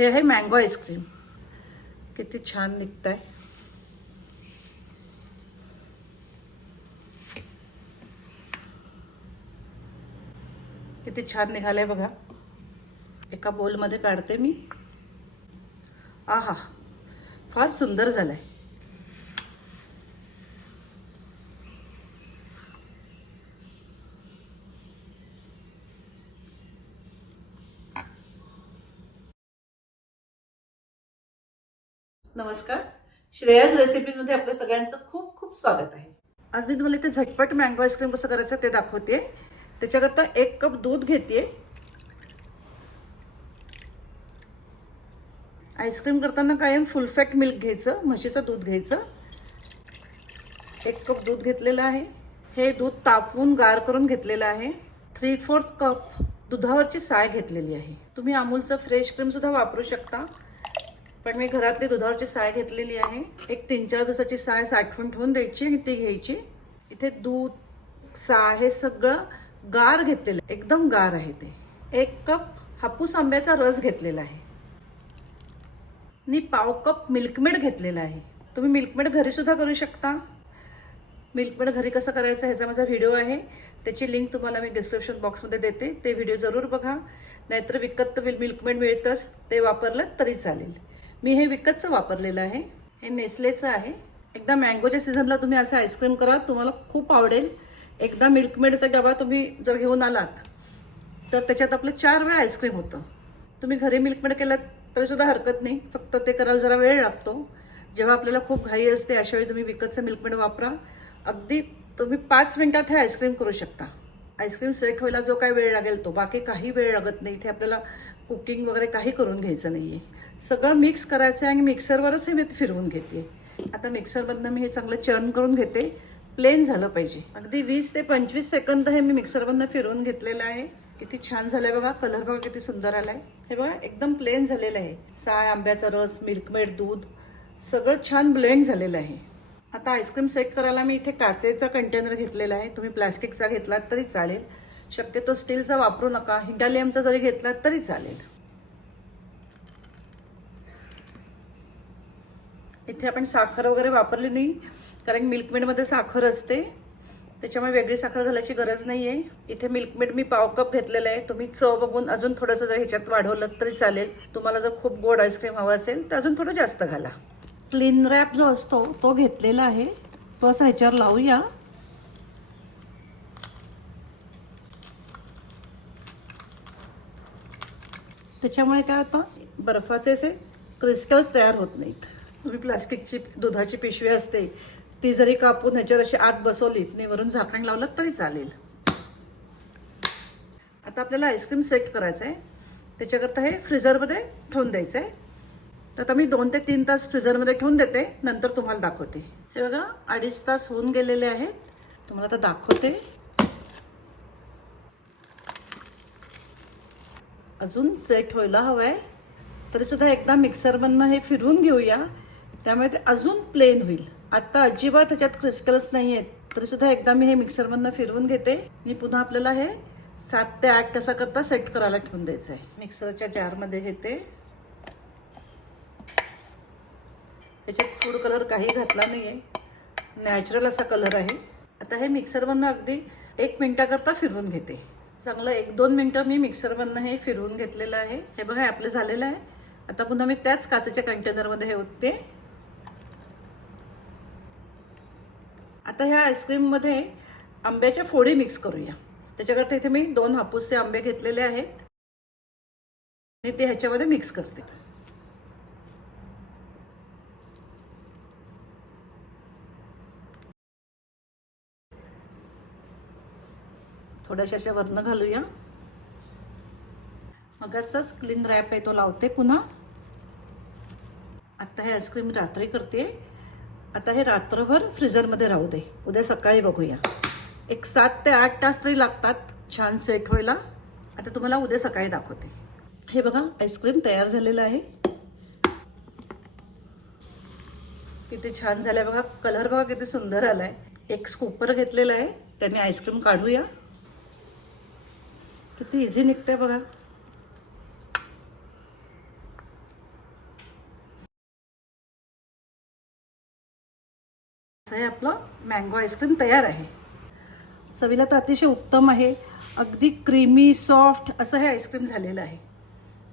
हे आहे mango ice cream किती छान निघत आहे किती छान निघालंय बघा. एका बोलमध्ये काढते मी. आहा फार सुंदर झालंय. नमस्कार. श्रेयाज रेसिपीमध्ये आपल्या सगळ्यांचं खूप खूप स्वागत आहे. आज मी तुम्हाला इथे झटपट मँगो आईस्क्रीम कसं करायचं ते दाखवते. त्याच्याकरता एक कप दूध घेते. आईस्क्रीम करताना कायम फुल फॅट मिल्क घ्यायचं म्हशीचं दूध घ्यायचं. एक कप दूध घेतलेलं आहे. हे दूध तापवून गार करून घेतलेलं आहे. थ्री फोर्थ कप दुधावरची साय घेतलेली आहे. तुम्ही अमूलचं फ्रेश क्रीम सुद्धा वापरू शकता. पण मी घरातली दुधावरची साय घेतलेली आहे. एक तीन चार दिवसाची साय साठवून ठेवून द्यायची आणि ती घ्यायची. इथे दूध साय हे सगळं गार घेतलेलं आहे. एकदम गार आहे ते. एक कप हापूस आंब्याचा रस घेतलेला आहे. आणि पाव कप मिल्कमेड घेतलेला आहे. तुम्ही मिल्कमेड घरीसुद्धा करू शकता. मिल्कमेड घरी कसं करायचं ह्याचा माझा व्हिडिओ आहे. त्याची लिंक तुम्हाला मी डिस्क्रिप्शन बॉक्समध्ये देते. ते व्हिडिओ जरूर बघा. नाहीतर विकत तर मिल्कमेड मिळतंच. ते वापरलं तरी चालेल. मी हे विकतचं वापरलेलं आहे. हे नेसलेचं आहे. एकदा मँगोच्या सीझनला तुम्ही असं आईस्क्रीम करा तुम्हाला खूप आवडेल. एकदा मिल्कमेडचा डबा तुम्ही जर घेऊन आलात तर त्याच्यात आपलं चार वेळा आईस्क्रीम होतं. तुम्ही घरी मिल्कमेड केलं तरीसुद्धा हरकत नाही. फक्त ते करायला जरा वेळ लागतो. जेव्हा आपल्याला खूप घाई असते अशावेळी तुम्ही विकतचं मिल्कमेड वापरा. अगदी तुम्ही पाच मिनटात हे आईस्क्रीम करू शकता. आईस्क्रीम सेट व्हायला जो काय वेळ लागेल तो. बाकी काही वेळ लागत नाही. इथे आपल्याला कुकिंग वगैरे काही करून घ्यायचं नाही आहे सगळं मिक्स करायचं आहे आणि मिक्सरवरच हे मी फिरवून घेते. आता मिक्सरमधनं मी हे चांगलं चर्न करून घेते. प्लेन झालं पाहिजे. अगदी वीस ते पंचवीस सेकंद हे मी मिक्सरमधनं फिरवून घेतलेलं आहे. किती छान झालंय बघा. कलर बघा किती सुंदर आलाय. हे बघा एकदम प्लेन झालेलं आहे. साय आंब्याचा रस मिल्कमेड दूध सगळं छान ब्लेंड झालेलं आहे. आता आईस्क्रीम सेट करायला मी इथे काचेचा कंटेनर घेतलेला आहे. तुम्ही प्लॅस्टिकचा घेतलात तरी चालेल. शक्यतो स्टीलचा वापरू नका. हिंडालियमचा जरी घेतलात तरी चालेल. इथे आपण साखर वगैरे वापरली नाही कारण मिल्कमेडमध्ये साखर असते. त्याच्यामुळे वेगळी साखर घालायची गरज नाही आहे इथे मिल्कमेड मी पाव कप घेतलेलं आहे. तुम्ही चव बघून अजून थोडंसं जर ह्याच्यात वाढवलं तरी चालेल. तुम्हाला जर खूप गोड आईस्क्रीम हवं असेल तर अजून थोडं जास्त घाला. क्लीन रॅप जो असतो तो घेतलेला आहे. तो असा ह्याच्यावर लावूया. त्याच्यामुळे काय होतं? बर्फाचे असे क्रिस्टल्स तयार होत नाहीत. तुम्ही प्लास्टिकची दुधाची पिशवी असते. ती जरी कापून ह्याच्यावर अशी आत बसवलीत आणि वरून झाकण लावलं तरी चालेल. आता आपल्याला आईस्क्रीम सेट करायचं आहे त्याच्याकरता हे फ्रीजरमध्ये ठेवून द्यायचं आहे तर आता मी दोन ते तीन तास फ्रीजरमध्ये ठेवून देते नंतर तुम्हाला दाखवते. हे बघा अडीच तास होऊन गेलेले आहेत. तुम्हाला आता दाखवते. अजून सेट व्हायला हवं आहे तरीसुद्धा एकदा मिक्सरमधनं हे फिरवून घेऊया. त्यामुळे ते अजून प्लेन होईल. आत्ता अजिबात त्याच्यात क्रिस्टल्स नाही आहेत तरीसुद्धा एकदा मी हे मिक्सरमधनं फिरवून घेते. मी पुन्हा आपल्याला हे सात ते आठ तासा करता सेट करायला ठेवून द्यायचं आहे मिक्सरच्या जारमध्ये घेते. त्याच्यात फूड कलर काही घातला नाही आहे नॅचरल असा कलर आहे. आता हे मिक्सरमधनं अगदी एक मिनटाकरता फिरवून घेते. चांगलं एक दोन मिनटं मी मिक्सरमधनं हे फिरवून घेतलेलं आहे. हे बघा हे आपलं झालेलं आहे. आता पुन्हा मी त्याच काचेच्या कंटेनरमध्ये हे ओतते. आता ह्या आईस्क्रीममध्ये आंब्याच्या फोडी मिक्स करूया. त्याच्याकरता इथे मी दोन हापूसचे आंबे घेतलेले आहेत. आणि ते ह्याच्यामध्ये मिक्स करते. थोड्याशा अशा वरनं घालूया. मग असंच क्लीन रॅप आहे तो लावते पुन्हा. आत्ता हे आईस्क्रीम रात्री करते. आता हे रात्रभर फ्रीजरमध्ये राहू दे. उद्या सकाळी बघूया. एक सात ते आठ तास तरी लागतात छान सेट व्हायला. आता तुम्हाला उद्या सकाळी दाखवते. हे बघा आईस्क्रीम तयार झालेलं आहे. किती छान झालं आहे बघा. कलर बघा किती सुंदर आला आहे एक स्कूपर घेतलेला आहे. त्याने आईस्क्रीम काढूया. किती इझी निघते बघा. असं हे आपलं मँगो आईस्क्रीम तयार आहे. चवीला तर अतिशय उत्तम आहे. अगदी क्रीमी सॉफ्ट असं हे आईस्क्रीम झालेलं आहे.